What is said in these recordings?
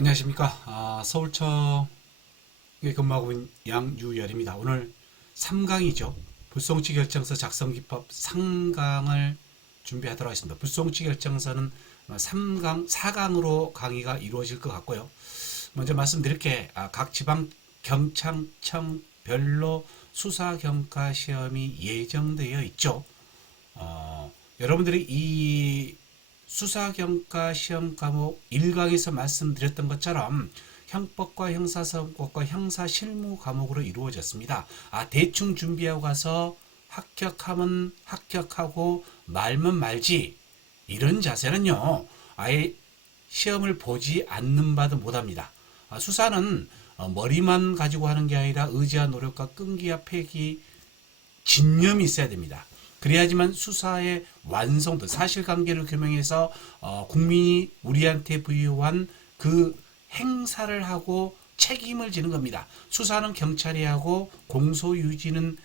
안녕하십니까. 서울청에 근무하고 있는 양유열입니다. 오늘 3강이죠. 불송치 결정서 작성 기법 3강을 준비하도록 하겠습니다. 불송치 결정서는 3강, 4강으로 강의가 이루어질 것 같고요. 먼저 말씀드릴 게 각 지방 경찰청별로 수사경과 시험이 예정되어 있죠. 여러분들이 이 수사경과 시험 과목 1강에서 말씀드렸던 것처럼 형법과 형사사법과 형사실무 과목으로 이루어졌습니다. 대충 준비하고 가서 합격하면 합격하고 말면 말지, 이런 자세는요 아예 시험을 보지 않는 바도 못합니다. 수사는 머리만 가지고 하는 게 아니라 의지와 노력과 끈기와 패기, 진념이 있어야 됩니다. 그래야지만 수사의 완성도, 사실관계를 규명해서 국민이 우리한테 부여한 그 행사를 하고 책임을 지는 겁니다. 수사는 경찰이 하고 공소유지는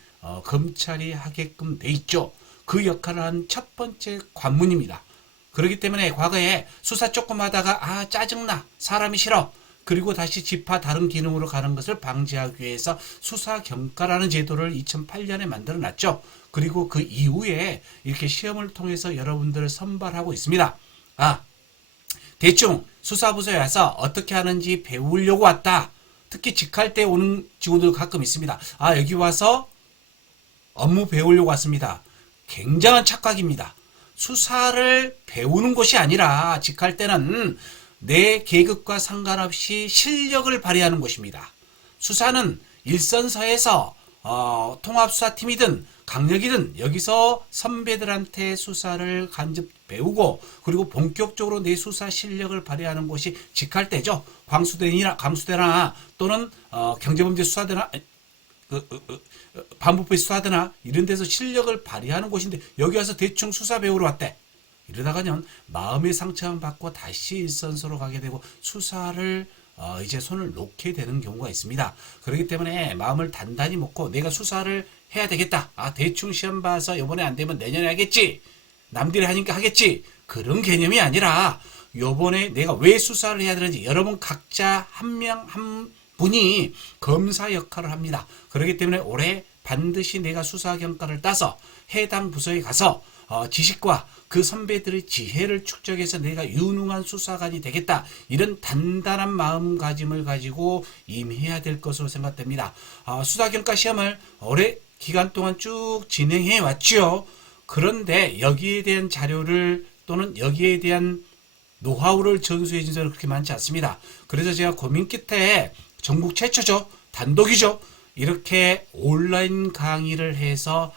검찰이 하게끔 돼 있죠. 그 역할을 한 첫 번째 관문입니다. 그렇기 때문에 과거에 수사 조금 하다가 짜증나, 사람이 싫어, 그리고 다시 집화 다른 기능으로 가는 것을 방지하기 위해서 수사경과라는 제도를 2008년에 만들어 놨죠. 그리고 그 이후에 이렇게 시험을 통해서 여러분들을 선발하고 있습니다. 대충 수사부서에 와서 어떻게 하는지 배우려고 왔다. 특히 직할 때 오는 직원들 가끔 있습니다. 여기 와서 업무 배우려고 왔습니다. 굉장한 착각입니다. 수사를 배우는 곳이 아니라 직할 때는 내 계급과 상관없이 실력을 발휘하는 곳입니다. 수사는 일선서에서 통합수사팀이든 강력이든 여기서 선배들한테 수사를 간접 배우고 그리고 본격적으로 내 수사 실력을 발휘하는 곳이 직할때죠. 광수대나 또는 경제범죄 수사대나 반부패 수사대나 이런 데서 실력을 발휘하는 곳인데 여기 와서 대충 수사 배우러 왔대. 이러다가는 마음의 상처만 받고 다시 일선서로 가게 되고 수사를 이제 손을 놓게 되는 경우가 있습니다. 그렇기 때문에 마음을 단단히 먹고 내가 수사를 해야 되겠다. 대충 시험 봐서 이번에 안 되면 내년에 하겠지. 남들이 하니까 하겠지. 그런 개념이 아니라 이번에 내가 왜 수사를 해야 되는지 여러분 각자 한 명 한 분이 검사 역할을 합니다. 그렇기 때문에 올해 반드시 내가 수사경과를 따서 해당 부서에 가서 지식과 그 선배들의 지혜를 축적해서 내가 유능한 수사관이 되겠다. 이런 단단한 마음가짐을 가지고 임해야 될 것으로 생각됩니다. 수사경과 시험을 올해 기간 동안 쭉 진행해 왔죠. 그런데 여기에 대한 자료를 또는 여기에 대한 노하우를 전수해 준 사람은 그렇게 많지 않습니다. 그래서 제가 고민 끝에 전국 최초죠. 단독이죠. 이렇게 온라인 강의를 해서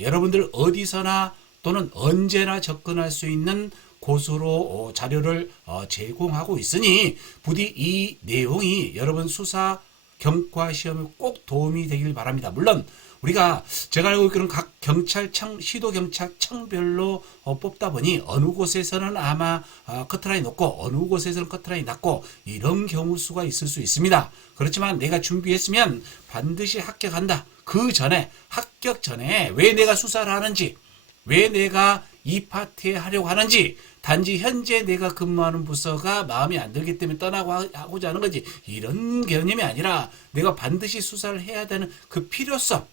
여러분들 어디서나 또는 언제나 접근할 수 있는 곳으로 자료를 제공하고 있으니 부디 이 내용이 여러분 수사 경과 시험에 꼭 도움이 되길 바랍니다. 물론 우리가 제가 알고 있기로는 각 경찰청, 시도경찰청별로 뽑다 보니 어느 곳에서는 아마 커트라인이 높고 어느 곳에서는 커트라인이 낮고 이런 경우 수가 있을 수 있습니다. 그렇지만 내가 준비했으면 반드시 합격한다. 그 전에, 합격 전에 왜 내가 수사를 하는지, 왜 내가 이 파트에 하려고 하는지, 단지 현재 내가 근무하는 부서가 마음에 안 들기 때문에 떠나고자 하는 거지, 이런 개념이 아니라 내가 반드시 수사를 해야 되는 그 필요성,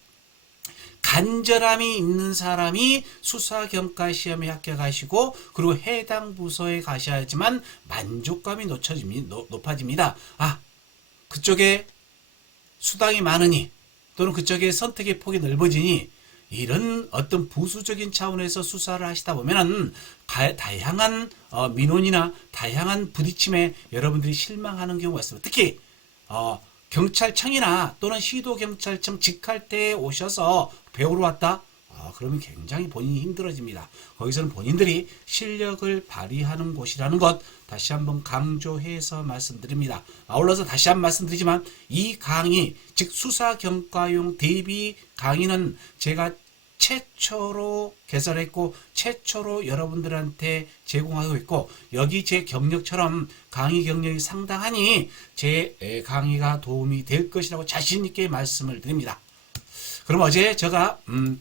간절함이 있는 사람이 수사경과 시험에 합격하시고 그리고 해당 부서에 가셔야지만 만족감이 높아집니다. 그쪽에 수당이 많으니 또는 그쪽에 선택의 폭이 넓어지니 이런 어떤 부수적인 차원에서 수사를 하시다 보면은 다양한 민원이나 다양한 부딪힘에 여러분들이 실망하는 경우가 있습니다. 특히 경찰청이나 또는 시도경찰청 직할 때에 오셔서 배우러 왔다? 그러면 굉장히 본인이 힘들어집니다. 거기서는 본인들이 실력을 발휘하는 곳이라는 것 다시 한번 강조해서 말씀드립니다. 아울러서 다시 한번 말씀드리지만 이 강의, 즉 수사경과용 대비 강의는 제가 최초로 개설했고 최초로 여러분들한테 제공하고 있고 여기 제 경력처럼 강의 경력이 상당하니 제 강의가 도움이 될 것이라고 자신 있게 말씀을 드립니다. 그럼 어제 제가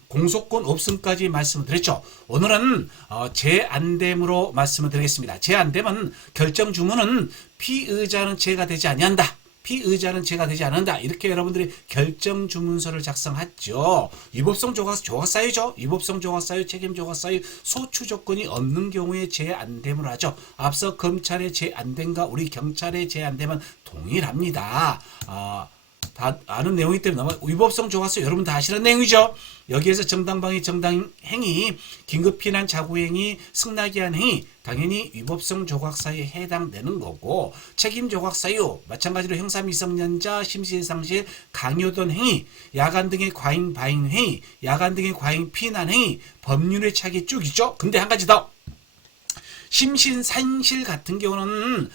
공소권 없음까지 말씀을 드렸죠. 오늘은 제안됨으로 말씀을 드리겠습니다. 제안됨은 결정 주문은 피의자는 제가 되지 아니한다. 피의자는 제가 되지 않는다. 이렇게 여러분들이 결정 주문서를 작성하죠. 위법성 조각 사유죠. 위법성 조각 사유, 책임 조각 사유, 소추 조건이 없는 경우에 제안됨을 하죠. 앞서 검찰의 제안됨과 우리 경찰의 제안됨은 동일합니다. 다 아는 내용이기 때문에 위법성 조각서 여러분 다 아시는 내용이죠. 여기에서 정당방위, 정당행위, 긴급피난 자구행위, 승낙이한 행위 당연히 위법성 조각사유에 해당되는 거고, 책임 조각사유 마찬가지로 형사 미성년자, 심신상실, 강요던 행위, 야간 등의 과잉 바행 행위, 야간 등의 과잉 피난 행위, 법률의 차기 쭉 있죠. 근데 한 가지 더, 심신산실 같은 경우는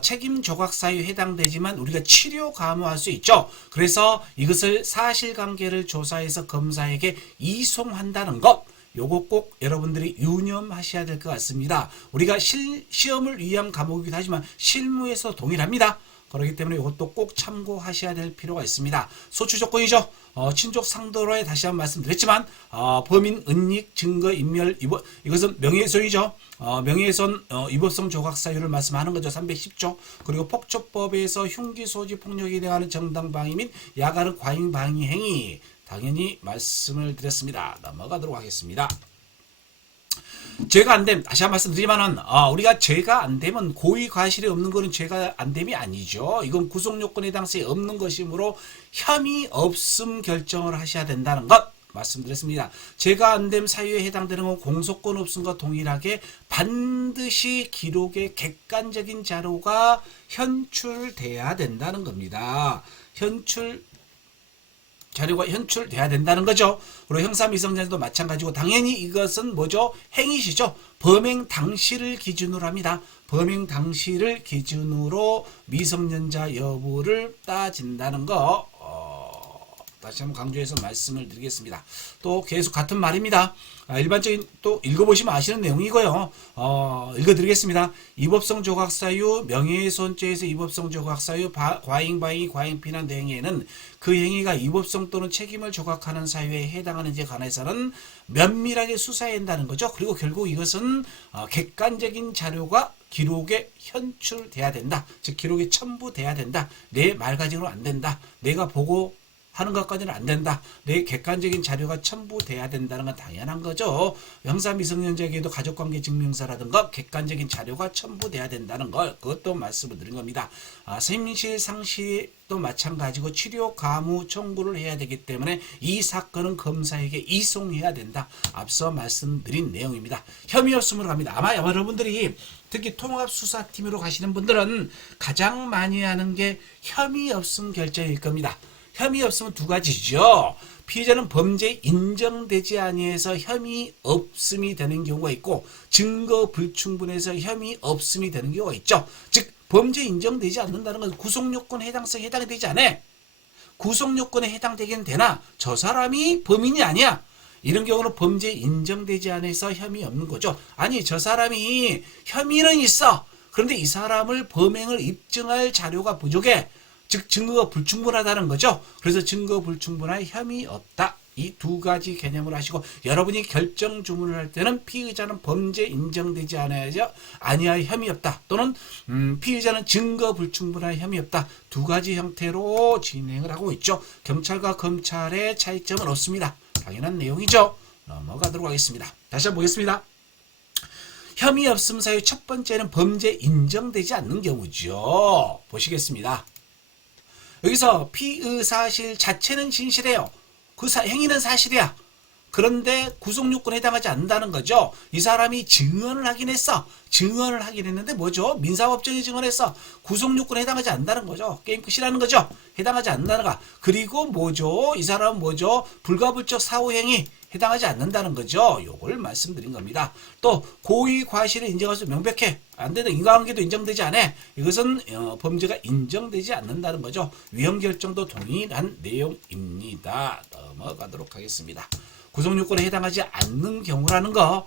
책임 조각 사유에 해당되지만 우리가 치료 감호할 수 있죠. 그래서 이것을 사실관계를 조사해서 검사에게 이송한다는 것, 요거 꼭 여러분들이 유념하셔야 될 것 같습니다. 우리가 시험을 위한 과목이기도 하지만 실무에서 동일합니다. 그렇기 때문에 이것도 꼭 참고하셔야 될 필요가 있습니다. 소추 조건이죠. 친족 상도로에 다시 한번 말씀드렸지만 범인 은닉 증거 인멸 이것은 명예훼손이죠. 명예훼손 위법성 조각 사유를 말씀하는 거죠. 310조. 그리고 폭처법에서 흉기 소지 폭력에 대한 정당방위 및 야간의 과잉 방위 행위 당연히 말씀을 드렸습니다. 넘어가도록 하겠습니다. 죄가 안 됨, 다시 한 번 말씀드리면은 우리가 죄가 안 되면 고의 과실이 없는 것은 죄가 안 됨이 아니죠. 이건 구속 요건에 해당사에 없는 것이므로 혐의 없음 결정을 하셔야 된다는 것 말씀드렸습니다. 죄가 안 됨 사유에 해당되는 건 공소권 없음과 동일하게 반드시 기록의 객관적인 자료가 현출돼야 된다는 겁니다. 자료가 현출돼야 된다는 거죠. 그리고 형사미성년자도 마찬가지고 당연히 이것은 뭐죠? 행위시죠. 범행 당시를 기준으로 합니다. 범행 당시를 기준으로 미성년자 여부를 따진다는 거 다시 한번 강조해서 말씀을 드리겠습니다. 또 계속 같은 말입니다. 일반적인 또 읽어보시면 아시는 내용이고요. 읽어드리겠습니다. 위법성 조각사유, 명예훼손죄에서 위법성 조각사유, 과잉방위, 과잉피난 행위에는 그 행위가 위법성 또는 책임을 조각하는 사유에 해당하는지에 관해서는 면밀하게 수사해야 한다는 거죠. 그리고 결국 이것은 객관적인 자료가 기록에 현출돼야 된다. 즉 기록에 첨부돼야 된다. 내 말 가지고는 안 된다. 내가 보고 하는 것까지는 안 된다. 내 객관적인 자료가 첨부돼야 된다는 건 당연한 거죠. 형사미성년자에게도 가족관계 증명서라든가 객관적인 자료가 첨부돼야 된다는 걸 그것도 말씀을 드린 겁니다. 심실 상실도 마찬가지고 치료 감호 청구를 해야 되기 때문에 이 사건은 검사에게 이송해야 된다. 앞서 말씀드린 내용입니다. 혐의 없음으로 갑니다. 아마 여러분들이 특히 통합수사팀으로 가시는 분들은 가장 많이 하는 게 혐의 없음 결정일 겁니다. 혐의 없음은 두 가지죠. 피해자는 범죄 인정되지 아니해서 혐의 없음이 되는 경우가 있고 증거 불충분해서 혐의 없음이 되는 경우가 있죠. 즉 범죄 인정되지 않는다는 것은 구속요건에 해당성에 해당이 되지 않아. 구속요건에 해당되긴 되나 저 사람이 범인이 아니야. 이런 경우는 범죄 인정되지 않아서 혐의 없는 거죠. 아니 저 사람이 혐의는 있어. 그런데 이 사람을 범행을 입증할 자료가 부족해. 즉 증거가 불충분하다는 거죠. 그래서 증거 불충분할 혐의 없다. 이 두 가지 개념을 하시고 여러분이 결정 주문을 할 때는 피의자는 범죄 인정되지 아니하여 혐의 없다. 또는 피의자는 증거 불충분할 혐의 없다. 두 가지 형태로 진행을 하고 있죠. 경찰과 검찰의 차이점은 없습니다. 당연한 내용이죠. 넘어가도록 하겠습니다. 다시 한번 보겠습니다. 혐의 없음 사유 첫 번째는 범죄 인정되지 않는 경우죠. 보시겠습니다. 여기서 피의 사실 자체는 진실해요. 그 행위는 사실이야. 그런데 구속요건에 해당하지 않는다는 거죠. 이 사람이 증언을 하긴 했어. 증언을 하긴 했는데 뭐죠? 민사법정이 증언했어. 구속요건에 해당하지 않는다는 거죠. 게임 끝이라는 거죠. 해당하지 않는다는 거. 그리고 뭐죠? 이 사람은 뭐죠? 불가불적 사후행위 해당하지 않는다는 거죠. 요걸 말씀드린 겁니다. 또 고의 과실을 인정할 수 명백해. 안 되는 인과관계도 인정되지 않아. 이것은 범죄가 인정되지 않는다는 거죠. 위헌 결정도 동일한 내용입니다. 넘어가도록 하겠습니다. 구속요건에 해당하지 않는 경우라는 거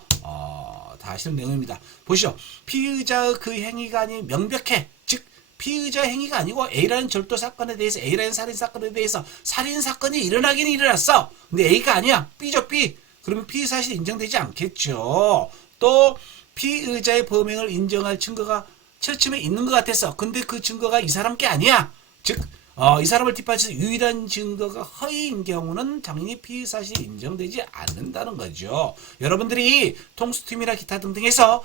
다 아시는 내용입니다. 보시죠. 피의자의 그 행위가 아닌 명백해. 즉 피의자 행위가 아니고 A라는 절도 사건에 대해서 A라는 살인 사건에 대해서 살인 사건이 일어나긴 일어났어. 근데 A가 아니야. B죠, B. 그러면 피의 사실이 인정되지 않겠죠. 또 피의자의 범행을 인정할 증거가 철침에 있는 것 같았어. 근데 그 증거가 이 사람 게 아니야. 즉 이 사람을 뒷받쳐서 유일한 증거가 허위인 경우는 당연히 피의 사실이 인정되지 않는다는 거죠. 여러분들이 통수팀이나 기타 등등에서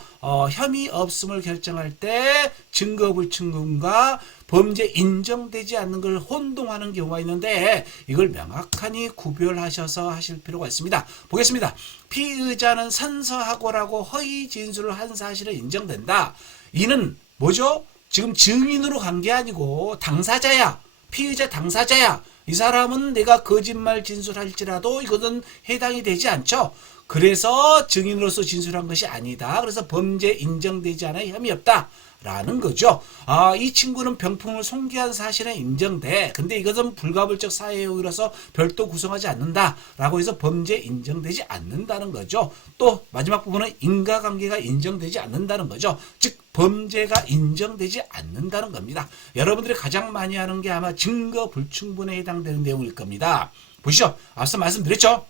혐의 없음을 결정할 때 증거 불충분과 범죄 인정되지 않는 걸 혼동하는 경우가 있는데 이걸 명확하니 구별하셔서 하실 필요가 있습니다. 보겠습니다. 피의자는 선서하고라고 허위 진술을 한 사실은 인정된다. 이는 뭐죠? 지금 증인으로 간 게 아니고 당사자야. 피의자 당사자야. 이 사람은 내가 거짓말 진술할지라도 이것은 해당이 되지 않죠. 그래서 증인으로서 진술한 것이 아니다. 그래서 범죄 인정되지 않아 혐의 없다. 라는 거죠. 이 친구는 병풍을 송기한 사실은 인정돼. 근데 이것은 불가불적 사회용이라서 별도 구성하지 않는다. 라고 해서 범죄 인정되지 않는다는 거죠. 또 마지막 부분은 인과관계가 인정되지 않는다는 거죠. 즉 범죄가 인정되지 않는다는 겁니다. 여러분들이 가장 많이 하는 게 아마 증거 불충분에 해당되는 내용일 겁니다. 보시죠. 앞서 말씀드렸죠.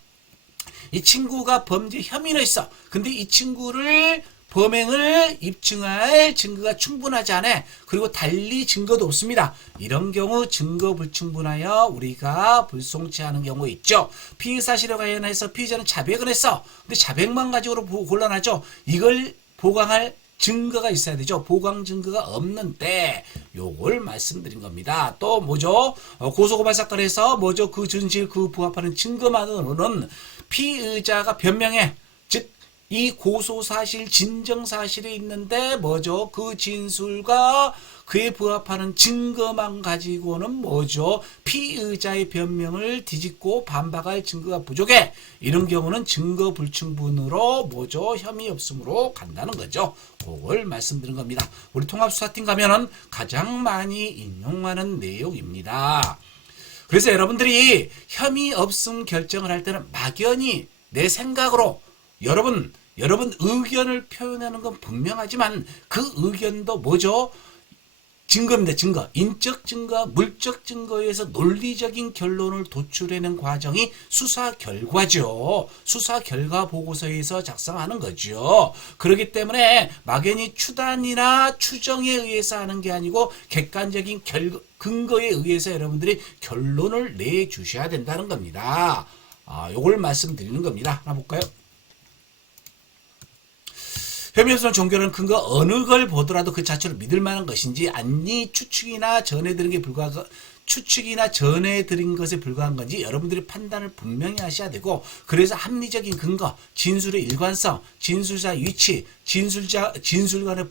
이 친구가 범죄 혐의는 있어. 근데 이 친구를 범행을 입증할 증거가 충분하지 않아. 그리고 달리 증거도 없습니다. 이런 경우 증거 불충분하여 우리가 불송치하는 경우 있죠. 피의 사실에 관련해서 피의자는 자백을 했어. 근데 자백만 가지고 곤란하죠. 이걸 보강할 증거가 있어야 되죠. 보강 증거가 없는데 요걸 말씀드린 겁니다. 또 뭐죠? 고소고발 사건에서 뭐죠? 그 진실 그 부합하는 증거만으로는 피의자가 변명해. 즉 이 고소사실 진정사실이 있는데 뭐죠? 그 진술과 그에 부합하는 증거만 가지고는 뭐죠? 피의자의 변명을 뒤집고 반박할 증거가 부족해. 이런 경우는 증거 불충분으로 뭐죠? 혐의 없음으로 간다는 거죠. 그걸 말씀드린 겁니다. 우리 통합수사팀 가면은 가장 많이 인용하는 내용입니다. 그래서 여러분들이 혐의 없음 결정을 할 때는 막연히 내 생각으로 여러분 의견을 표현하는 건 분명하지만 그 의견도 뭐죠? 증거입니다. 증거. 인적 증거, 물적 증거에 의해서 논리적인 결론을 도출해내는 과정이 수사 결과죠. 수사 결과 보고서에서 작성하는 거죠. 그렇기 때문에 막연히 추단이나 추정에 의해서 하는 게 아니고 객관적인 근거에 의해서 여러분들이 결론을 내주셔야 된다는 겁니다. 요걸 말씀드리는 겁니다. 하나 볼까요? 혐의 없음 종교라는 근거 어느 걸 보더라도 그 자체로 믿을 만한 것인지 아니 추측이나 전해드린 것에 불과한 건지 여러분들이 판단을 분명히 하셔야 되고 그래서 합리적인 근거, 진술의 일관성, 진술자 위치, 진술 간의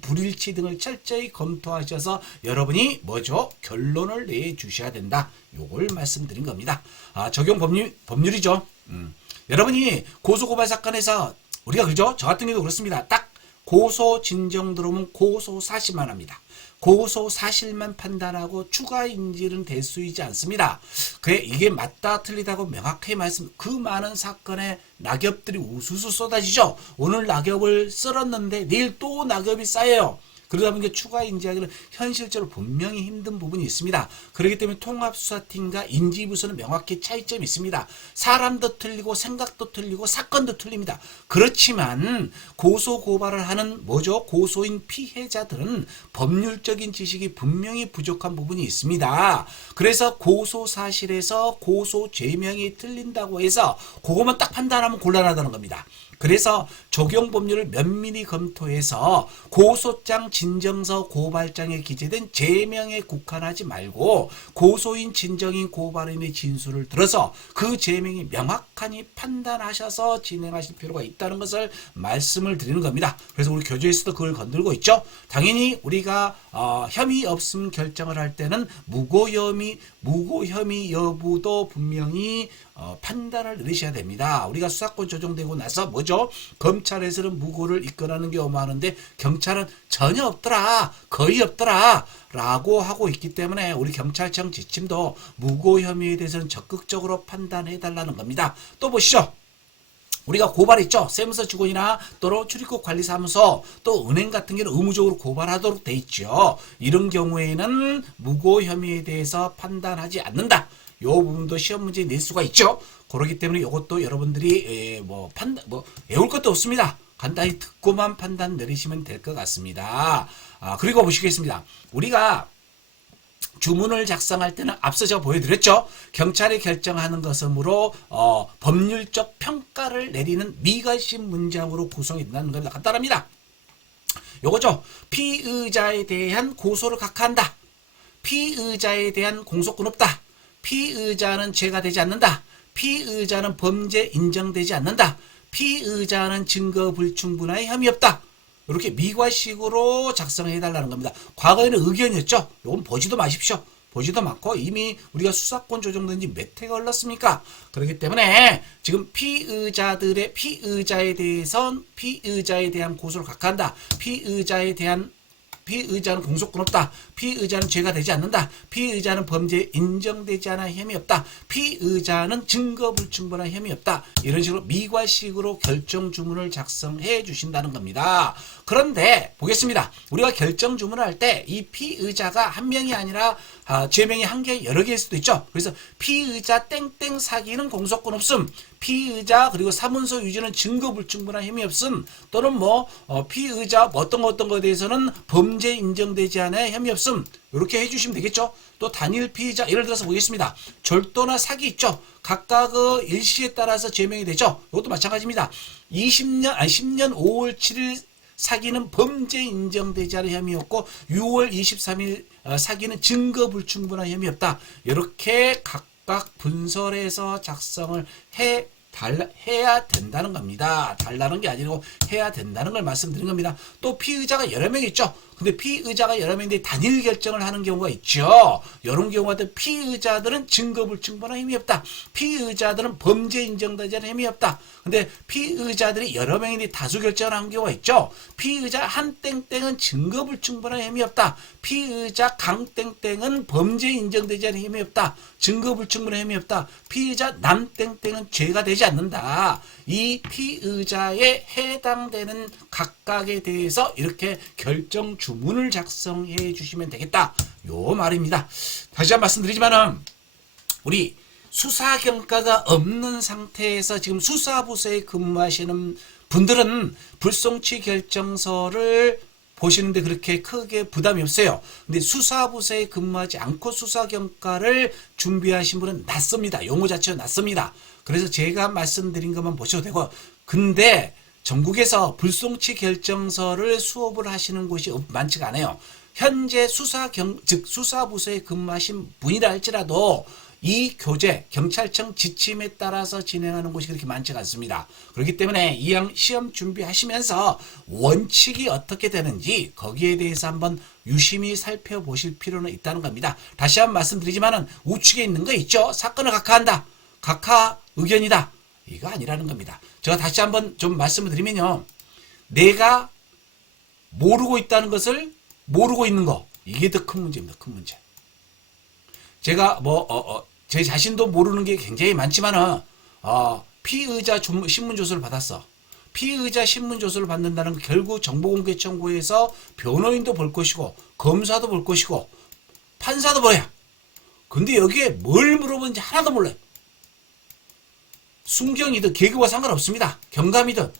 불일치 등을 철저히 검토하셔서 여러분이 뭐죠? 결론을 내주셔야 된다. 요걸 말씀드린 겁니다. 적용 법률이죠. 여러분이 고소고발 사건에서 우리가 그죠? 저 같은 경우도 그렇습니다. 딱 고소 진정 들어오면 고소 사실만 합니다. 고소 사실만 판단하고 추가 인질은 대수이지 않습니다. 이게 맞다 틀리다고 명확하게 그 많은 사건에 낙엽들이 우수수 쏟아지죠. 오늘 낙엽을 썰었는데 내일 또 낙엽이 쌓여요. 그러다 보니까 추가 인지하기는 현실적으로 분명히 힘든 부분이 있습니다. 그렇기 때문에 통합수사팀과 인지부서는 명확히 차이점이 있습니다. 사람도 틀리고 생각도 틀리고 사건도 틀립니다. 그렇지만 고소고발을 하는 뭐죠? 고소인 피해자들은 법률적인 지식이 분명히 부족한 부분이 있습니다. 그래서 고소사실에서 고소 죄명이 틀린다고 해서 그것만 딱 판단하면 곤란하다는 겁니다. 그래서 적용 법률을 면밀히 검토해서 고소장, 진정서, 고발장에 기재된 제명에 국한하지 말고 고소인, 진정인, 고발인의 진술을 들어서 그 제명이 명확하니 판단하셔서 진행하실 필요가 있다는 것을 말씀을 드리는 겁니다. 그래서 우리 교재에서도 그걸 건들고 있죠. 당연히 우리가 혐의 없음 결정을 할 때는 무고혐의 여부도 분명히 판단을 내리셔야 됩니다. 우리가 수사권 조정되고 나서 뭐죠? 검찰에서는 무고를 입건하는 경우 많은데 경찰은 전혀 없더라, 거의 없더라 라고 하고 있기 때문에 우리 경찰청 지침도 무고 혐의에 대해서는 적극적으로 판단해 달라는 겁니다. 또 보시죠. 우리가 고발했죠. 세무서 직원이나 또는 출입국 관리사무소 또 은행 같은 경우는 의무적으로 고발하도록 돼 있죠. 이런 경우에는 무고 혐의에 대해서 판단하지 않는다. 요 부분도 시험 문제에 낼 수가 있죠. 그렇기 때문에 이것도 여러분들이 외울 것도 없습니다. 간단히 듣고만 판단 내리시면 될 것 같습니다. 그리고 보시겠습니다. 우리가 주문을 작성할 때는 앞서 제가 보여드렸죠. 경찰이 결정하는 것으로 법률적 평가를 내리는 미관심 문장으로 구성이 된다는 겁니다. 간단합니다. 요거죠. 피의자에 대한 고소를 각하한다. 피의자에 대한 공소권 없다. 피의자는 죄가 되지 않는다. 피의자는 범죄 인정되지 않는다. 피의자는 증거 불충분의 혐의 없다. 이렇게 미과식으로 작성해달라는 겁니다. 과거에는 의견이었죠. 이건 보지도 마십시오. 보지도 않고 이미 우리가 수사권 조정된 지 몇 해가 흘렀습니까? 그렇기 때문에 지금 피의자에 대한 고소를 각하한다. 피의자는 공소권 없다. 피의자는 죄가 되지 않는다. 피의자는 범죄 인정되지 않아 혐의 없다. 피의자는 증거 불충분한 혐의 없다. 이런 식으로 미과식으로 결정 주문을 작성해 주신다는 겁니다. 그런데 보겠습니다. 우리가 결정 주문을 할 때 이 피의자가 한 명이 아니라 죄명이 한 개 여러 개일 수도 있죠. 그래서 피의자 땡땡 사기는 공소권 없음. 피의자 그리고 사문서 유지는 증거 불충분한 혐의 없음. 또는 피의자 어떤 거에 대해서는 범죄 인정되지 않아 혐의 없음. 이렇게 해주시면 되겠죠. 또 단일 피의자 예를 들어서 보겠습니다. 절도나 사기 있죠. 각각의 일시에 따라서 죄명이 되죠. 이것도 마찬가지입니다. 10년 5월 7일 사기는 범죄 인정되지 않은 혐의였고 6월 23일 사기는 증거 불충분한 혐의 없다. 이렇게 각각 분설해서 작성을 해야 된다는 겁니다. 달라는 게 아니고 해야 된다는 걸 말씀드린 겁니다. 또 피의자가 여러 명 있죠. 근데 피의자가 여러 명인데 단일 결정을 하는 경우가 있죠. 이런 경우가 피의자들은 증거 불충분한 혐의 없다. 피의자들은 범죄 인정되지 않은 혐의 없다. 근데 피의자들이 여러 명인데 다수 결정을 하는 경우가 있죠. 피의자 한 땡땡은 증거 불충분한 혐의 없다. 피의자 강 땡땡은 범죄 인정되지 않은 혐의 없다. 증거 불충분한 혐의 없다. 피의자 남 땡땡은 죄가 되지 않는다. 이 피의자에 해당되는 각각에 대해서 이렇게 결정 주문을 작성해 주시면 되겠다. 요 말입니다. 다시 한번 말씀드리지만은 우리 수사경과가 없는 상태에서 지금 수사부서에 근무하시는 분들은 불송치 결정서를 보시는데 그렇게 크게 부담이 없어요. 근데 수사부서에 근무하지 않고 수사경과를 준비하신 분은 낯섭니다. 용어 자체가 낯섭니다. 그래서 제가 말씀드린 것만 보셔도 되고, 근데 전국에서 불송치 결정서를 수업을 하시는 곳이 많지가 않아요. 현재 수사부서에 근무하신 분이라 할지라도 이 교재, 경찰청 지침에 따라서 진행하는 곳이 그렇게 많지가 않습니다. 그렇기 때문에 이 시험 준비하시면서 원칙이 어떻게 되는지 거기에 대해서 한번 유심히 살펴보실 필요는 있다는 겁니다. 다시 한번 말씀드리지만은 우측에 있는 거 있죠? 사건을 각하한다. 각하 의견이다. 이거 아니라는 겁니다. 제가 다시 한번 좀 말씀을 드리면요. 내가 모르고 있다는 것을 모르고 있는 거. 이게 더 큰 문제입니다. 큰 문제. 제가 제 자신도 모르는 게 굉장히 많지만은 피의자 신문조서를 받았어. 피의자 신문조서를 받는다는 건 결국 정보공개 청구에서 변호인도 볼 것이고 검사도 볼 것이고 판사도 봐야. 근데 여기에 뭘 물어보는지 하나도 몰라요. 순경이든 계급과 상관없습니다. 경감이든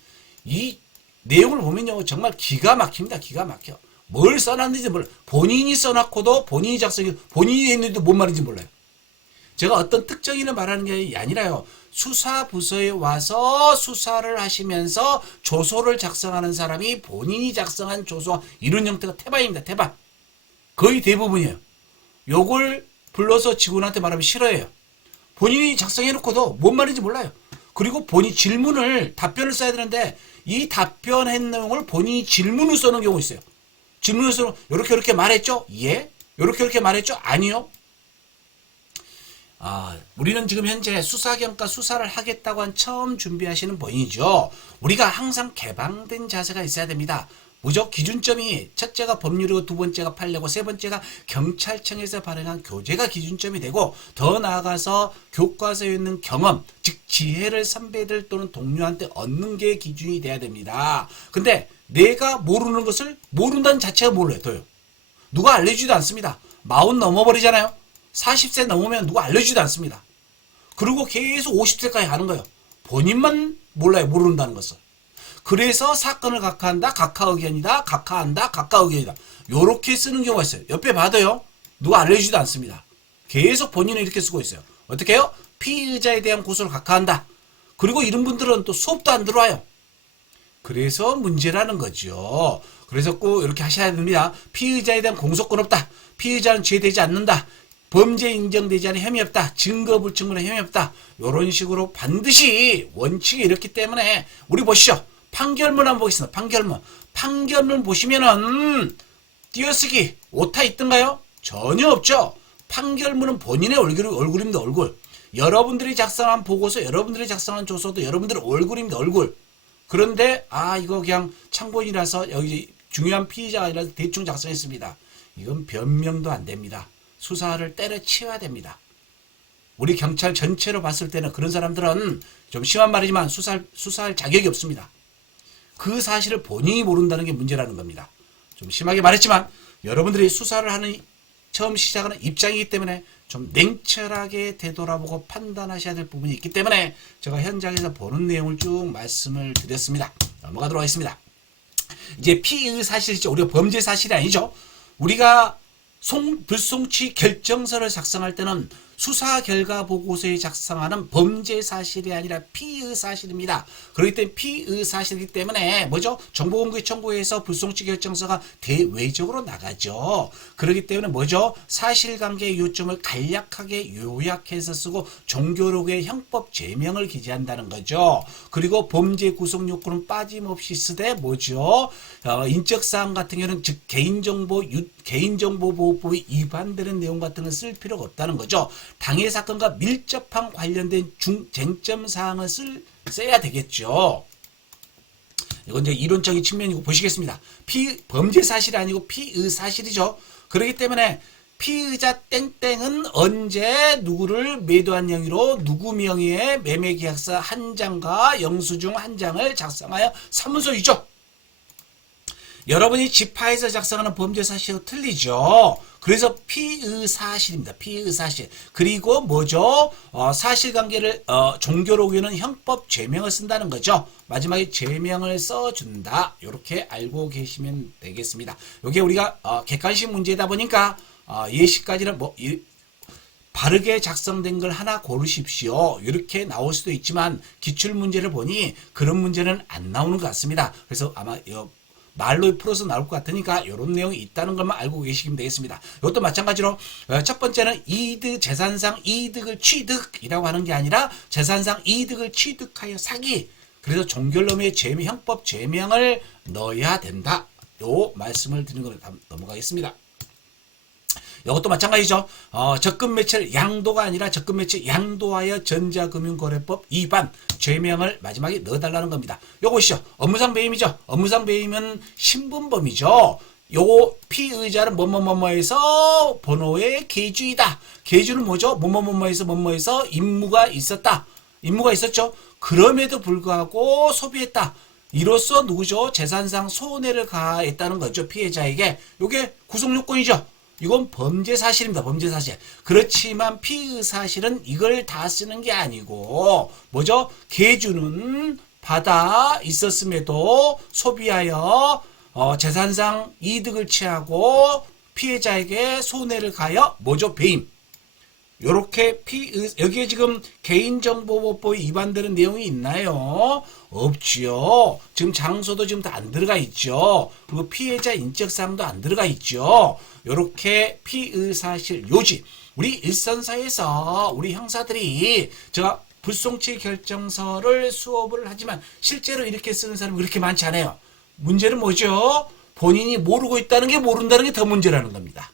이 내용을 보면요 정말 기가 막힙니다. 기가 막혀. 뭘 써놨는지 몰라요. 본인이 써놨고도 본인이 작성해 본인이 했는데도 뭔 말인지 몰라요. 제가 어떤 특정인을 말하는 게 아니라요. 수사부서에 와서 수사를 하시면서 조서를 작성하는 사람이 본인이 작성한 조서 이런 형태가 태반입니다. 태반. 거의 대부분이에요. 요걸 불러서 직원한테 말하면 싫어해요. 본인이 작성해놓고도 뭔 말인지 몰라요. 그리고 본인 답변을 써야 되는데 이 답변한 내용을 본인이 질문을 써놓은 경우 있어요. 질문을 써놓은 이렇게 말했죠? 예? 이렇게 말했죠? 아니요? 우리는 지금 현재 수사경과 수사를 하겠다고 한 처음 준비하시는 분이죠. 우리가 항상 개방된 자세가 있어야 됩니다. 뭐죠? 기준점이 첫째가 법률이고 두 번째가 판례고 세 번째가 경찰청에서 발행한 교재가 기준점이 되고 더 나아가서 교과서에 있는 경험, 즉 지혜를 선배들 또는 동료한테 얻는 게 기준이 돼야 됩니다. 근데 내가 모르는 것을 모른다는 자체가 몰라요. 더요. 누가 알려주지도 않습니다. 40 넘어버리잖아요. 40세 넘으면 누가 알려주지도 않습니다. 그리고 계속 50세까지 가는 거예요. 본인만 몰라요. 모른다는 것을. 그래서 사건을 각하한다. 각하의견이다. 각하한다. 각하의견이다. 요렇게 쓰는 경우가 있어요. 옆에 봐도요. 누가 알려주지도 않습니다. 계속 본인은 이렇게 쓰고 있어요. 어떻게 해요? 피의자에 대한 고소를 각하한다. 그리고 이런 분들은 또 수업도 안 들어와요. 그래서 문제라는 거죠. 그래서 꼭 이렇게 하셔야 됩니다. 피의자에 대한 공소권 없다. 피의자는 죄되지 않는다. 범죄 인정되지 않은 혐의 없다. 증거 불충분의 혐의 없다. 이런 식으로 반드시 원칙이 이렇기 때문에 우리 보시죠. 판결문 한번 보겠습니다. 판결문 보시면은 띄어쓰기 오타 있던가요? 전혀 없죠. 판결문은 본인의 얼굴입니다. 얼굴. 여러분들이 작성한 보고서, 여러분들이 작성한 조서도 여러분들의 얼굴입니다. 얼굴. 그런데 이거 그냥 참고인이라서 여기 중요한 피의자가 아니라 대충 작성했습니다. 이건 변명도 안 됩니다. 수사를 때려치워야 됩니다. 우리 경찰 전체로 봤을 때는 그런 사람들은 좀 심한 말이지만 수사할 자격이 없습니다. 그 사실을 본인이 모른다는 게 문제라는 겁니다. 좀 심하게 말했지만 여러분들이 수사를 하는 처음 시작하는 입장이기 때문에 좀 냉철하게 되돌아보고 판단하셔야 될 부분이 있기 때문에 제가 현장에서 보는 내용을 쭉 말씀을 드렸습니다. 넘어가도록 하겠습니다. 이제 피의사실이죠. 우리가 범죄 사실이 아니죠. 우리가 불송치 결정서를 작성할 때는 수사 결과 보고서에 작성하는 범죄 사실이 아니라 피의 사실입니다. 그렇기 때문에 피의 사실이기 때문에 뭐죠? 정보공개 청구에서 불송치 결정서가 대외적으로 나가죠. 그렇기 때문에 뭐죠? 사실관계의 요점을 간략하게 요약해서 쓰고 종교록의 형법 제명을 기재한다는 거죠. 그리고 범죄 구성 요건은 빠짐없이 쓰되 뭐죠? 인적사항 같은 경우는 즉 개인정보보호법이 위반되는 내용 같은 건 쓸 필요가 없다는 거죠. 당해 사건과 밀접한 관련된 쟁점 사항을 써야 되겠죠. 이건 이제 이론적인 측면이고 보시겠습니다. 범죄 사실이 아니고 피의 사실이죠. 그렇기 때문에 피의자 땡땡은 언제 누구를 매도한 명의로 누구 명의의 매매계약서 한 장과 영수증 한 장을 작성하여 사문서이죠. 여러분이 집화에서 작성하는 범죄 사실과 틀리죠. 그래서 피의 사실입니다. 피의 사실. 그리고 뭐죠? 사실관계를 종교록에는 형법 죄명을 쓴다는 거죠. 마지막에 죄명을 써준다. 이렇게 알고 계시면 되겠습니다. 이게 우리가 객관식 문제다 보니까 예시까지는 바르게 작성된 걸 하나 고르십시오. 이렇게 나올 수도 있지만 기출문제를 보니 그런 문제는 안 나오는 것 같습니다. 그래서 아마 말로 풀어서 나올 것 같으니까 이런 내용이 있다는 것만 알고 계시면 되겠습니다. 이것도 마찬가지로 첫 번째는 재산상 이득을 취득이라고 하는 게 아니라 재산상 이득을 취득하여 사기. 그래서 종결놈의 형법 죄명을 넣어야 된다. 요 말씀을 드리는 걸로 넘어가겠습니다. 이것도 마찬가지죠. 적금 매체를 양도가 아니라 적금 매체 양도하여 전자금융거래법 위반 죄명을 마지막에 넣어달라는 겁니다. 요것이죠. 업무상 배임이죠. 업무상 배임은 신분범이죠. 요 피의자는 뭐뭐뭐뭐에서 번호의 계주이다. 계주는 뭐죠? 뭐뭐뭐뭐에서 뭐뭐에서 임무가 있었다. 임무가 있었죠. 그럼에도 불구하고 소비했다. 이로써 누구죠? 재산상 손해를 가했다는 거죠. 피해자에게. 요게 구성요건이죠. 이건 범죄 사실입니다. 범죄 사실. 그렇지만 피의 사실은 이걸 다 쓰는 게 아니고 뭐죠? 계주는 받아 있었음에도 소비하여 재산상 이득을 취하고 피해자에게 손해를 가하여 뭐죠? 배임. 요렇게 여기에 지금 개인정보보호법에 위반되는 내용이 있나요? 없지요. 지금 장소도 지금 다 안 들어가 있죠. 그리고 피해자 인적사항도 안 들어가 있죠. 요렇게 피의사실 요지. 우리 일선사에서 우리 형사들이 제가 불송치 결정서를 수업을 하지만 실제로 이렇게 쓰는 사람이 그렇게 많지 않아요. 문제는 뭐죠? 본인이 모르고 있다는 게 모른다는 게 더 문제라는 겁니다.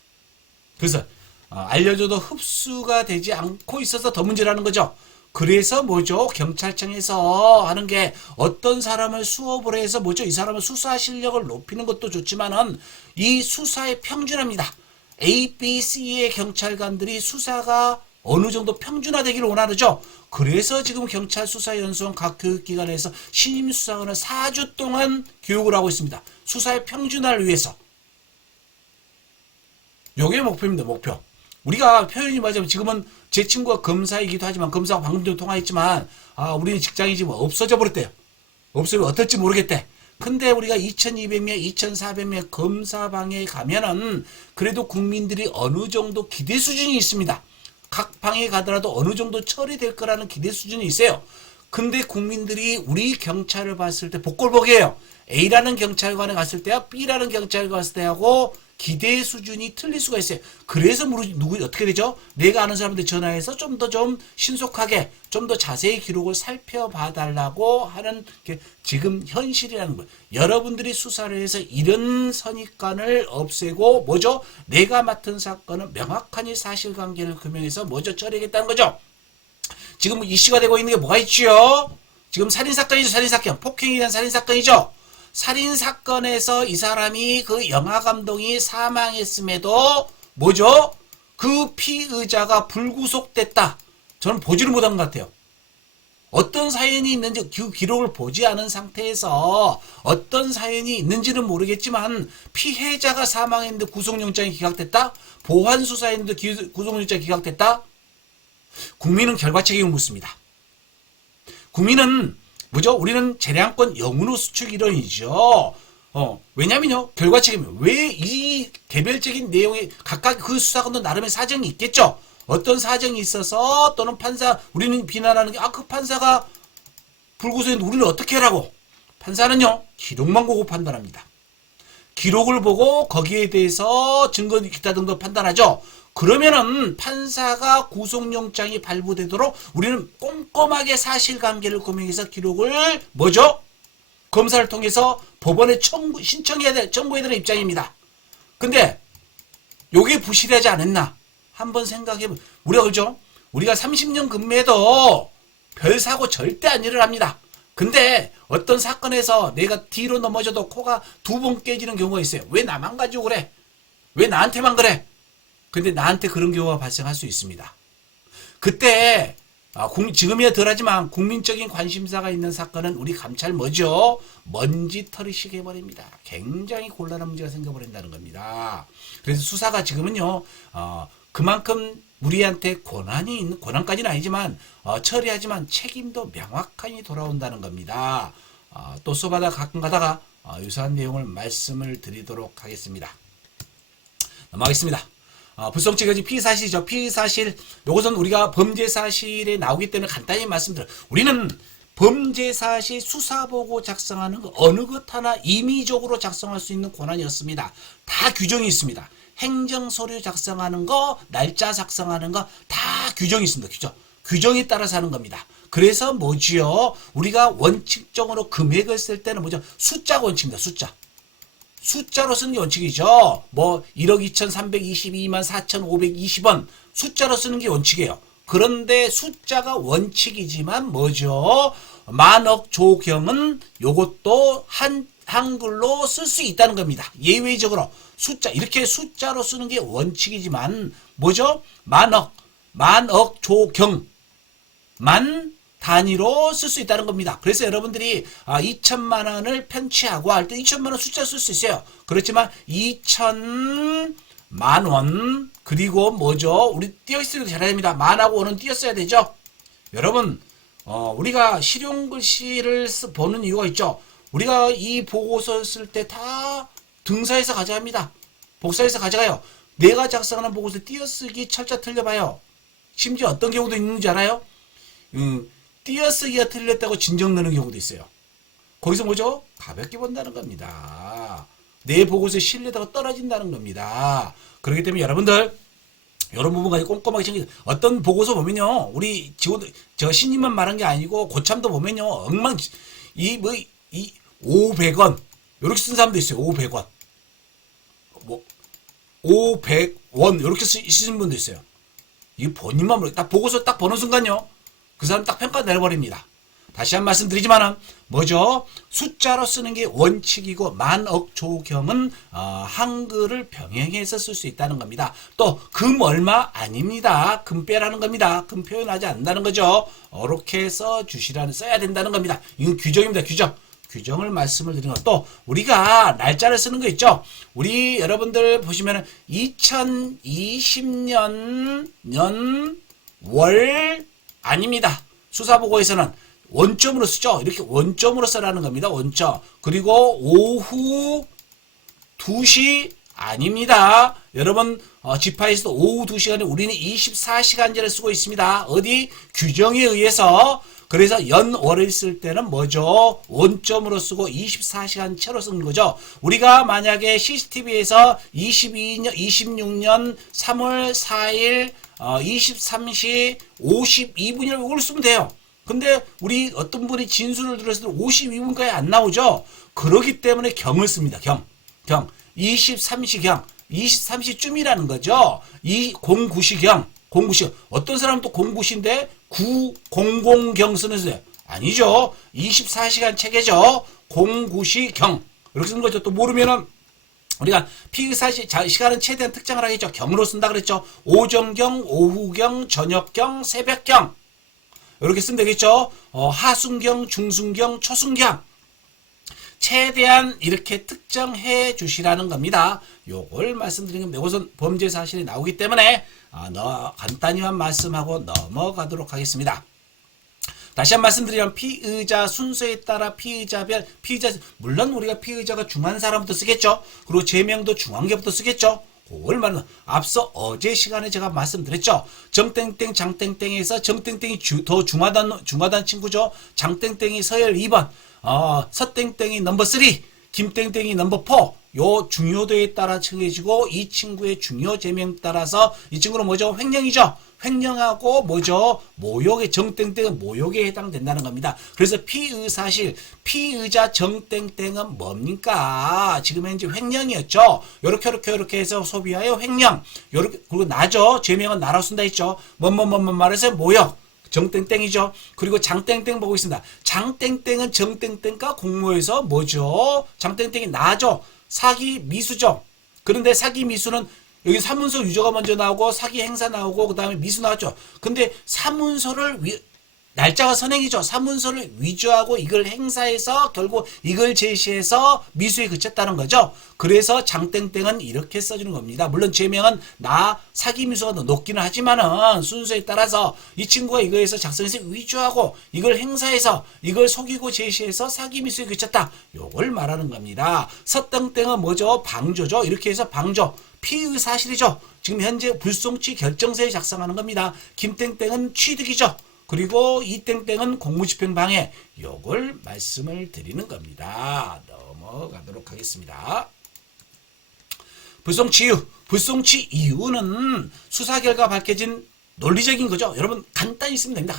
그래서 알려줘도 흡수가 되지 않고 있어서 더 문제라는 거죠. 그래서 뭐죠? 경찰청에서 하는 게 어떤 사람을 수업을 해서 뭐죠? 이 사람의 수사 실력을 높이는 것도 좋지만은 이 수사의 평준화입니다. A, B, C의 경찰관들이 수사가 어느 정도 평준화되기를 원하죠. 그래서 지금 경찰수사연수원 각 교육기관에서 신임 수사관을 4주 동안 교육을 하고 있습니다. 수사의 평준화를 위해서. 요게 목표입니다. 목표. 우리가 표현이 맞으면 지금은 제 친구가 검사이기도 하지만 검사하고 방금 전에 통화했지만 우리는 직장이 지금 없어져 버렸대요. 없으면 어떨지 모르겠대. 근데 우리가 2200명, 2400명 검사방에 가면은 그래도 국민들이 어느 정도 기대 수준이 있습니다. 각 방에 가더라도 어느 정도 처리될 거라는 기대 수준이 있어요. 근데 국민들이 우리 경찰을 봤을 때 복골복이에요. A라는 경찰관에 갔을 때와 B라는 경찰관에 갔을 때하고 기대 수준이 틀릴 수가 있어요. 그래서 누구 어떻게 되죠? 내가 아는 사람한테 전화해서 좀 더 좀 신속하게 좀 더 자세히 기록을 살펴봐 달라고 하는 게 지금 현실이라는 거예요. 여러분들이 수사를 해서 이런 선입관을 없애고 뭐죠? 내가 맡은 사건은 명확하니 사실관계를 규명해서 뭐죠? 처리하겠다는 거죠. 지금 이슈가 되고 있는 게 뭐가 있지요? 지금 살인사건이죠. 살인사건. 폭행에 대한 살인사건이죠. 살인사건에서 이 사람이 그 영화감독이 사망했음에도 뭐죠? 그 피의자가 불구속됐다. 저는 보지를 못한 것 같아요. 어떤 사연이 있는지 그 기록을 보지 않은 상태에서 어떤 사연이 있는지는 모르겠지만 피해자가 사망했는데 구속영장이 기각됐다? 보완수사했는데 구속영장이 기각됐다? 국민은 결과책임을 묻습니다. 국민은 뭐죠? 우리는 재량권 영문호 수축 이론이죠. 왜냐면요. 결과 책임. 왜 이 개별적인 내용이 각각 그 수사관도 나름의 사정이 있겠죠. 어떤 사정이 있어서 또는 판사 우리는 비난하는 게 그 판사가 불구속인데 우리는 어떻게 하라고. 판사는요. 기록만 보고 판단합니다. 기록을 보고 거기에 대해서 증거 기타 등도 판단하죠. 그러면은 판사가 구속영장이 발부되도록 우리는 꼼꼼하게 사실관계를 규명해서 기록을 뭐죠? 검사를 통해서 법원에 신청해야 될 청구해야 되는 입장입니다. 근데 요게 부실하지 않았나? 한번 생각해보면 우리가 그죠? 우리가 30년 근무해도 별 사고 절대 안 일어납니다. 근데 어떤 사건에서 내가 뒤로 넘어져도 코가 2번 깨지는 경우가 있어요. 왜 나만 가지고 그래? 왜 나한테만 그래? 근데 나한테 그런 경우가 발생할 수 있습니다. 그때 지금이야 덜하지만 국민적인 관심사가 있는 사건은 우리 감찰 뭐죠? 먼지털이식 해버립니다. 굉장히 곤란한 문제가 생겨버린다는 겁니다. 그래서 수사가 지금은요 그만큼 우리한테 권한이 있는 권한까지는 아니지만 처리하지만 책임도 명확하게 돌아온다는 겁니다. 또 수업하다 가끔 가다가 유사한 내용을 말씀을 드리도록 하겠습니다. 넘어가겠습니다. 불송치거지 피의사실이죠. 피의사실 요것은 우리가 범죄사실에 나오기 때문에 간단히 말씀드려요. 우리는 범죄사실 수사보고 작성하는 거 어느 것 하나 임의적으로 작성할 수 있는 권한이었습니다. 다 규정이 있습니다. 행정서류 작성하는 거, 날짜 작성하는 거 다 규정이 있습니다. 규정에 따라서 하는 겁니다. 그래서 뭐지요? 우리가 원칙적으로 금액을 쓸 때는 뭐죠? 숫자가 원칙입니다. 숫자로 쓰는 게 원칙이죠. 뭐 1억 2,322만 4,520원 숫자로 쓰는 게 원칙이에요. 그런데 숫자가 원칙이지만 뭐죠? 만억 조경은 요것도 한글로 쓸 수 있다는 겁니다. 예외적으로 숫자 이렇게 숫자로 쓰는 게 원칙이지만 뭐죠? 만억 조경만 단위로 쓸 수 있다는 겁니다. 그래서 여러분들이 2천만 원을 편취하고 할 때 2천만 원 숫자 쓸 수 있어요. 그렇지만 2천만 원 그리고 뭐죠? 우리 띄어쓰기도 잘해야 됩니다. 만하고 원은 띄었어야 되죠. 여러분 우리가 실용글씨를 보는 이유가 있죠. 우리가 이 보고서 쓸 때 다 등사해서 가져갑니다. 복사해서 가져가요. 내가 작성하는 보고서 띄어쓰기 철자 틀려봐요. 심지어 어떤 경우도 있는지 알아요? 띄어쓰기가 틀렸다고 진정 넣는 경우도 있어요. 거기서 뭐죠? 가볍게 본다는 겁니다. 내 보고서의 신뢰도가 떨어진다는 겁니다. 그렇기 때문에 여러분들 이런 부분까지 꼼꼼하게 챙기세요. 어떤 보고서 보면요, 우리 직원들 저 신임만 말한 게 아니고 고참도 보면요, 이 500원 이렇게 쓴 사람도 있어요. 500원, 뭐 500원 이렇게 쓰신 분도 있어요. 이 본인만 모르게 딱 보고서 딱 보는 순간요. 그 사람 딱 평가 내려버립니다. 다시 한 말씀 드리지만은 뭐죠? 숫자로 쓰는 게 원칙이고 만억조경은 한글을 병행해서 쓸 수 있다는 겁니다. 또 금 얼마 아닙니다. 금빼라는 겁니다. 금 표현하지 않는다는 거죠. 이렇게 써야 된다는 겁니다. 이건 규정입니다. 규정. 규정을 말씀을 드리는 것. 또 우리가 날짜를 쓰는 거 있죠. 우리 여러분들 보시면은 2020년 월 아닙니다. 수사보고에서는 원점으로 쓰죠. 이렇게 원점으로 쓰라는 겁니다. 원점. 그리고 오후 2시 아닙니다. 여러분 지파에서도 오후 2시간에 우리는 24시간제를 쓰고 있습니다. 어디? 규정에 의해서. 그래서 연월을 쓸 때는 뭐죠? 원점으로 쓰고 24시간 채로 쓰는 거죠. 우리가 만약에 CCTV에서 26년 3월 4일 23시 52분이라고 이걸 쓰면 돼요. 근데 우리 어떤 분이 진술을 들었을 때 52분까지 안 나오죠? 그러기 때문에 경을 씁니다. 경. 23시경. 23시쯤이라는 거죠. 09시경. 어떤 사람은 또 09시인데 900경 쓰는 데 아니죠. 24시간 체계죠. 09시경. 이렇게 쓰는 거죠. 또 모르면은 우리가 피의사시 시간은 최대한 특정을 하겠죠. 경으로 쓴다 그랬죠. 오전경, 오후경, 저녁경, 새벽경. 이렇게 쓰면 되겠죠. 하순경, 중순경, 초순경. 최대한 이렇게 특정해 주시라는 겁니다. 요걸 말씀드리는 겁니다. 이것은 범죄 사실이 나오기 때문에 간단히만 말씀하고 넘어가도록 하겠습니다. 다시 한 말씀드리면 피의자 순서에 따라 피의자 물론 우리가 피의자가 중한 사람부터 쓰겠죠. 그리고 제명도 중한 게부터 쓰겠죠. 그걸 말은 앞서 어제 시간에 제가 말씀드렸죠. 정땡땡 장땡땡에서 정땡땡이 더 중하단 친구죠. 장땡땡이 서열 2번, 서땡땡이 넘버 3, 김땡땡이 넘버 4. 요 중요도에 따라 정해지고 이 친구의 중요 제명 따라서 이 친구는 뭐죠? 횡령이죠. 횡령하고 뭐죠? 모욕의 정땡땡은 모욕에 해당된다는 겁니다. 그래서 피의사실, 피의자 정땡땡은 뭡니까? 지금 현재 횡령이었죠. 요렇게 해서 소비하여 횡령. 요렇게 그리고 나죠. 제명은 나라고 쓴다 했죠. 말해서 모욕. 정땡땡이죠. 그리고 장땡땡 보고 있습니다. 장땡땡은 정땡땡과 공모해서 뭐죠? 장땡땡이 나죠. 사기 미수죠. 그런데 사기 미수는 여기 사문서 유저가 먼저 나오고 사기 행사 나오고 그 다음에 미수 나왔죠. 근데 사문서를 날짜가 선행이죠. 사문서를 위조하고 이걸 행사해서 결국 이걸 제시해서 미수에 그쳤다는 거죠. 그래서 장땡땡은 이렇게 써주는 겁니다. 물론 제명은 사기 미수가 더 높기는 하지만은 순서에 따라서 이 친구가 이거에서 작성해서 위조하고 이걸 행사해서 이걸 속이고 제시해서 사기 미수에 그쳤다. 요걸 말하는 겁니다. 서땡땡은 뭐죠? 방조죠. 이렇게 해서 방조. 피의 사실이죠. 지금 현재 불송치 결정서에 작성하는 겁니다. 김땡땡은 취득이죠. 그리고 이 땡땡은 공무집행방해. 요걸 말씀을 드리는 겁니다. 넘어가도록 하겠습니다. 불송치 이유. 불송치 이유는 수사 결과 밝혀진 논리적인 거죠. 여러분 간단히 쓰면 됩니다.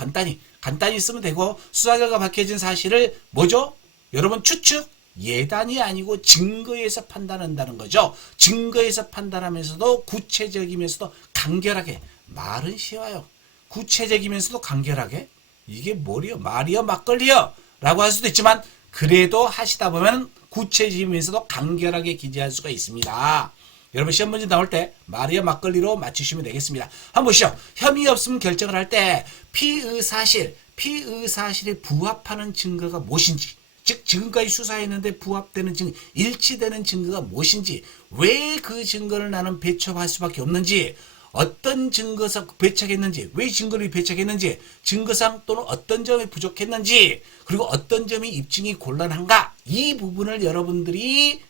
간단히 쓰면 되고 수사 결과 밝혀진 사실을 뭐죠? 여러분 추측. 예단이 아니고 증거에서 판단한다는 거죠. 증거에서 판단하면서도 구체적이면서도 간결하게. 말은 쉬워요. 구체적이면서도 간결하게. 이게 뭐리요? 말이요? 막걸리요? 라고 할 수도 있지만 그래도 하시다 보면 구체적이면서도 간결하게 기재할 수가 있습니다. 여러분 시험 문제 나올 때 말이요? 막걸리로 맞추시면 되겠습니다. 한번 보시죠. 혐의 없음 결정을 할 때 피의사실에 부합하는 증거가 무엇인지, 즉 지금까지 수사했는데 부합되는 증거, 일치되는 증거가 무엇인지, 왜 그 증거를 나는 배척할 수밖에 없는지, 어떤 증거상 배척했는지, 왜 증거를 배척했는지, 증거상 또는 어떤 점이 부족했는지, 그리고 어떤 점이 입증이 곤란한가, 이 부분을 여러분들이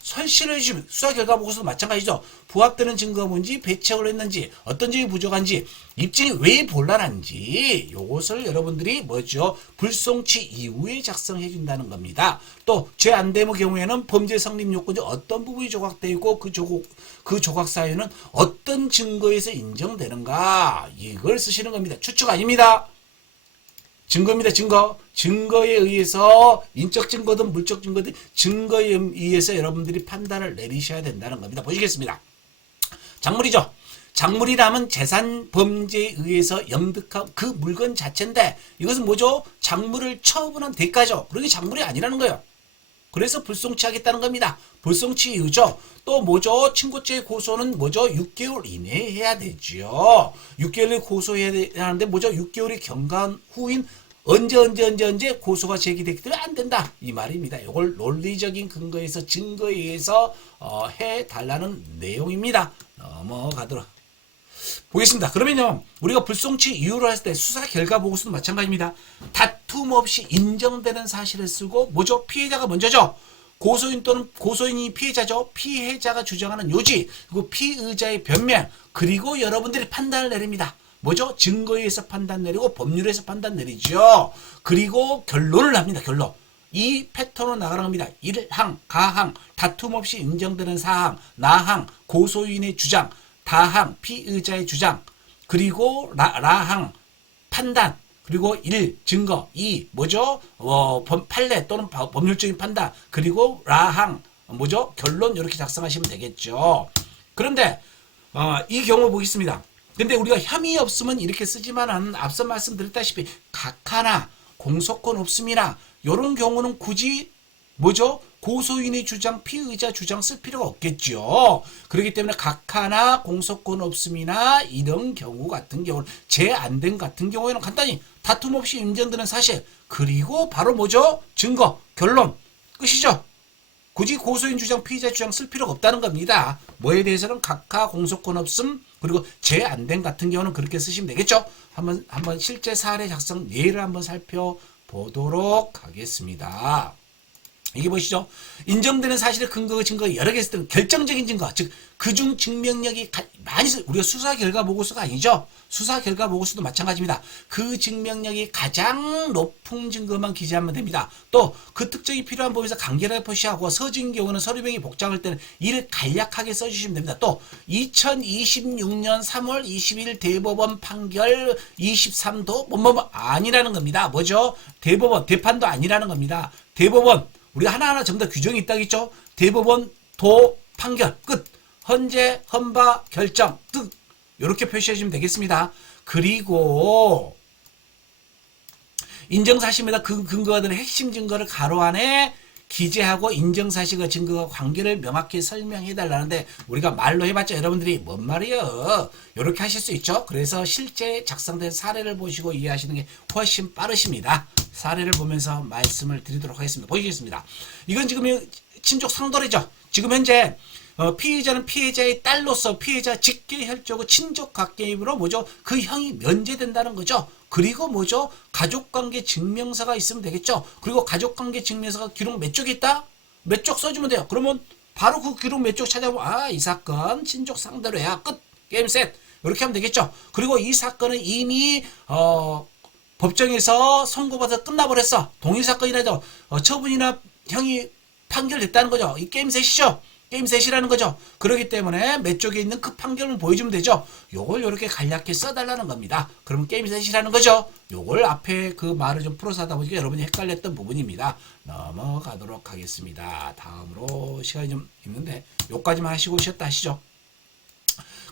설치를 해주면 수사 결과 보고서도 마찬가지죠. 부합되는 증거가 뭔지, 배척을 했는지, 어떤 점이 부족한지, 입증이 왜 곤란한지 이것을 여러분들이 뭐죠? 불송치 이후에 작성해 준다는 겁니다. 또 죄 안 되는 경우에는 범죄 성립 요건이 어떤 부분이 조각되어 있고 그 조각 사유는 어떤 증거에서 인정되는가, 이걸 쓰시는 겁니다. 추측 아닙니다. 증거입니다. 증거에 의해서 인적 증거든 물적 증거든 증거에 의해서 여러분들이 판단을 내리셔야 된다는 겁니다. 보시겠습니다. 작물이죠. 작물이라면 재산 범죄에 의해서 영득한 그 물건 자체인데 이것은 뭐죠? 작물을 처분한 대가죠. 그러니 작물이 아니라는 거예요. 그래서 불송치하겠다는 겁니다. 불송치 이유죠. 또 뭐죠? 친고죄 고소는 뭐죠? 6개월 이내에 해야 되죠. 6개월에 고소해야 하는데 뭐죠? 6개월이 경과한 후인 언제 고소가 제기되기 때문에 안 된다. 이 말입니다. 이걸 논리적인 근거에서 증거에 의해서 해달라는 내용입니다. 넘어가도록 보겠습니다. 그러면요, 우리가 불송치 이유로 했을 때 수사 결과 보고서도 마찬가지입니다. 다툼 없이 인정되는 사실을 쓰고 뭐죠? 피해자가 먼저죠. 고소인 또는 고소인이 피해자죠. 피해자가 주장하는 요지 그리고 피의자의 변명 그리고 여러분들이 판단을 내립니다. 뭐죠? 증거에 의해서 판단 내리고 법률에서 판단 내리죠. 그리고 결론을 합니다. 결론. 이 패턴으로 나가는 겁니다. 1항, 가항, 다툼 없이 인정되는 사항, 나항, 고소인의 주장, 다항, 피의자의 주장, 그리고 라항, 판단, 그리고 1, 증거, 2, 뭐죠? 판례 또는 법률적인 판단, 그리고 라항, 뭐죠? 결론 이렇게 작성하시면 되겠죠. 그런데 이 경우 보겠습니다. 근데 우리가 혐의 없으면 이렇게 쓰지만은 앞서 말씀드렸다시피 각하나 공소권 없음이나 이런 경우는 굳이 뭐죠? 고소인의 주장, 피의자 주장 쓸 필요가 없겠죠. 그렇기 때문에 각하나 공소권 없음이나 이런 경우 같은 경우는 제안된 같은 경우에는 간단히 다툼 없이 인정되는 사실 그리고 바로 뭐죠? 증거, 결론 끝이죠. 굳이 고소인 주장, 피의자 주장 쓸 필요가 없다는 겁니다. 뭐에 대해서는 각하 공소권 없음 그리고 제안된 같은 경우는 그렇게 쓰시면 되겠죠. 한번 실제 사례 작성 예를 한번 살펴보도록 하겠습니다. 이게 보시죠. 인정되는 사실의 근거, 증거 여러 개 있을 때는 결정적인 증거, 즉 그중 증명력이 많이 우리가 수사 결과 보고서가 아니죠. 수사 결과 보고서도 마찬가지입니다. 그 증명력이 가장 높은 증거만 기재하면 됩니다. 또 그 특정이 필요한 범위에서 간결하게 표시하고 서적인 경우는 서류병이 복잡할 때는 이를 간략하게 써주시면 됩니다. 또 2026년 3월 20일 대법원 판결 23도 뭐뭐 아니라는 겁니다. 뭐죠? 대법원 대판도 아니라는 겁니다. 대법원 우리가 하나하나 전부 다 규정이 있다겠죠. 대법원 도 판결 끝. 헌재 헌바 결정 뜻 이렇게 표시해 주시면 되겠습니다. 그리고 인정사실입니다. 그 근거가 되는 핵심 증거를 가로 안에 기재하고 인정사실과 증거가 관계를 명확히 설명해 달라는데 우리가 말로 해봤자 여러분들이 뭔 말이요 이렇게 하실 수 있죠. 그래서 실제 작성된 사례를 보시고 이해하시는 게 훨씬 빠르십니다. 사례를 보면서 말씀을 드리도록 하겠습니다. 보시겠습니다. 이건 지금 친족 상도례죠. 지금 현재 피의자는 피해자의 딸로서 피해자 직계혈족의 친족각계입으로 뭐죠? 그 형이 면제된다는 거죠. 그리고 뭐죠? 가족관계 증명서가 있으면 되겠죠. 그리고 가족관계 증명서가 기록 몇 쪽이 있다? 몇 쪽 써주면 돼요. 그러면 바로 그 기록 몇 쪽 찾아보면 이 사건 친족 상도례야 끝 게임 셋 이렇게 하면 되겠죠. 그리고 이 사건은 이미 법정에서 선고받아 끝나버렸어. 동일사건이라도 처분이나 형이 판결됐다는 거죠. 이 게임 셋이죠. 게임 셋이라는 거죠. 그렇기 때문에 몇 쪽에 있는 그 판결을 보여주면 되죠. 요걸 이렇게 간략히 써달라는 겁니다. 그러면 게임 셋이라는 거죠. 요걸 앞에 그 말을 좀 풀어서 하다 보니까 여러분이 헷갈렸던 부분입니다. 넘어가도록 하겠습니다. 다음으로 시간이 좀 있는데 요까지만 하시고 쉬었다 하시죠.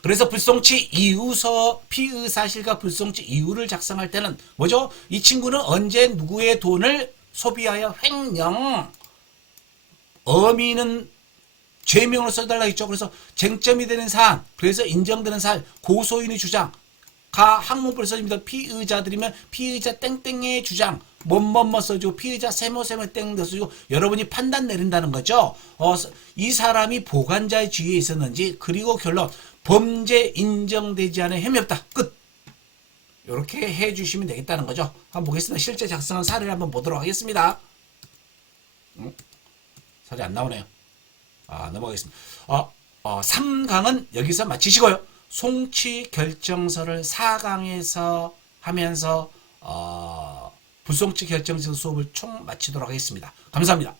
그래서 불송치 이유서 피의사실과 불송치 이유를 작성할 때는 뭐죠? 이 친구는 언제 누구의 돈을 소비하여 횡령 어미는 죄명으로 써달라 했죠. 그래서 쟁점이 되는 사안, 그래서 인정되는 사안, 고소인의 주장, 가 항목을 써줍니다. 피의자들이면 피의자 땡땡의 주장, 뭐뭐뭐 써주고 피의자 세모세모 땡 써주고 여러분이 판단 내린다는 거죠. 이 사람이 보관자의 지위에 있었는지 그리고 결론 범죄 인정되지 않은 혐의 없다. 끝. 이렇게 해주시면 되겠다는 거죠. 한번 보겠습니다. 실제 작성한 사례를 한번 보도록 하겠습니다. 사례 안 나오네요. 넘어가겠습니다. 3강은 여기서 마치시고요. 송치 결정서를 4강에서 하면서 불송치 결정서 수업을 총 마치도록 하겠습니다. 감사합니다.